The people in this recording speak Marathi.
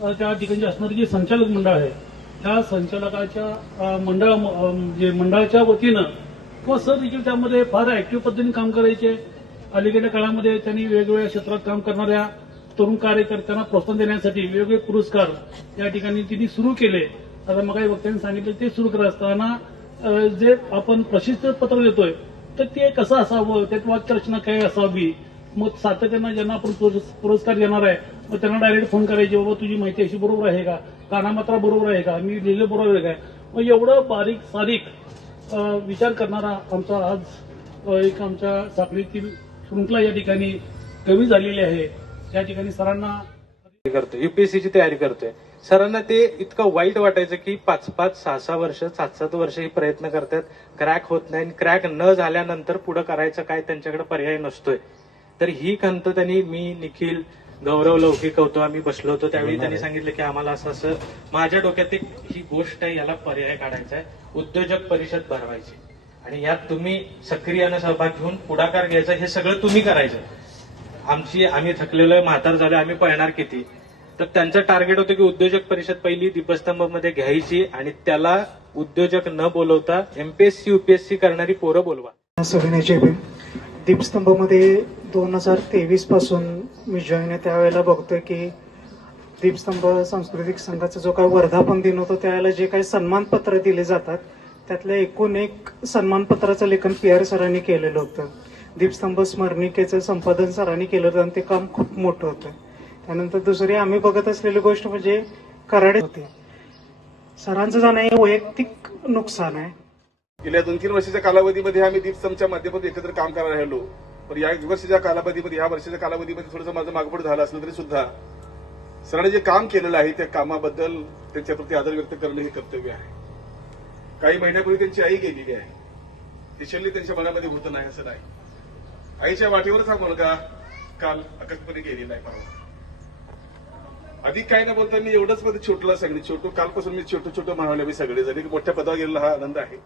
त्या ठिकाणी असणारे जे संचालक मंडळ आहे त्या संचालकाच्या मंडळाच्या वतीनं किंवा सर देखील त्यामध्ये फार ऍक्टिव्ह पद्धतीने काम करायचे. अलीकडच्या काळामध्ये त्यांनी वेगवेगळ्या क्षेत्रात काम करणाऱ्या तरुण कार्यकर्त्यांना प्रोत्साहन देण्यासाठी वेगवेगळे पुरस्कार या ठिकाणी तिने सुरू केले. आता मग काही वक्त्यांनी सांगितलं ते सुरू करत असताना जे आपण प्रशस्ती पत्र देतोय तर ते कसं असावं, त्यात वाक्यरचना काय असावी, मग सातत्यानं ज्यांना आपण पुरस्कार देणार आहे मग त्यांना डायरेक्ट फोन करायचे, बाबा तुझी माहिती अशी बरोबर आहे का, कानामात्रा बरोबर आहे का, मी लिहिलं बरोबर आहे का. मग एवढं बारीक सारीक विचार करणारा आमचा आज एक आमच्या साखळीतील शृंखला या ठिकाणी कमी झालेली आहे. त्या ठिकाणी सरांना करतोय, युपीएससीची तयारी करतोय. सरांना ते इतकं वाईट वाटायचं की 5-5, 6-6 वर्ष, 7-7 वर्ष हे प्रयत्न करतात, क्रॅक होत नाही. क्रॅक न झाल्यानंतर पुढे करायचं काय, त्यांच्याकडे पर्याय नसतोय. तर ही खंत त्यांनी, मी, निखिल, गौरव लौकिक होतो, आम्ही बसलो होतो त्यावेळी त्यांनी सांगितलं की आम्हाला असं माझ्या डोक्यात एक ही गोष्ट आहे, याला पर्याय काढायचा आहे, उद्योजक परिषद भरवायची आणि यात तुम्ही सक्रियानं सहभाग घेऊन पुढाकार घ्यायचा, हे सगळं तुम्ही करायचं. आम्ही थकलेलो, म्हातार झालो, आम्ही पळणार किती. तर त्यांचं टार्गेट होतं की उद्योजक परिषद पहिली दीपस्तंभामध्ये घ्यायची आणि त्याला उद्योजक न बोलवता एमपीएससी युपीएससी करणारी पोरं बोलवा. सविनयचे दीपस्तंभामध्ये 2023 पासून मी जॉईन आहे. त्यावेळेला बघतोय की दीपस्तंभ सांस्कृतिक संघाचा जो काही वर्धापन दिन होतो त्यावेळेला जे काही सन्मानपत्र दिले जातात त्यातल्या एकूण एक सन्मानपत्राचं लेखन PR सरांनी केलेलं होतं. दीपस्तंभ स्मरणिकेचं संपादन सरांनी केलं होतं आणि ते काम खूप मोठं होतं. त्यानंतर दुसरी आम्ही बघत असलेली गोष्ट म्हणजे कराडे होते. सरांचं जाणं हे वैयक्तिक नुकसान आहे. गेल्या 2-3 वर्षाच्या कालावधीमध्ये आम्ही दीपस्तंभच्या माध्यमातून एकत्र काम करायला राहिलो. पण या वर्षाच्या कालावधीमध्ये, या वर्षाच्या कालावधीमध्ये थोडंसं माझं मागपुढे झालं असलं तरी सुद्धा सरांनी जे काम केलेलं आहे त्या कामाबद्दल त्यांच्याप्रती आदर व्यक्त करणं हे कर्तव्य आहे. काही महिन्यापूर्वी त्यांची आई गेलेली आहे, ते शल्य त्यांच्या मनामध्ये होतं नाही असं नाही. आईच्या वाटेवरच हा मुलगा काल अकस्मात गेलेला आहे. परवा अधिक काय न बोलता मी एवढंच मध्ये छोटूला सांगितलं, छोटू कालपासून मी छोटू म्हणाले मी सगळे जरी मोठ्या पदावर गेलेला हा आनंद आहे.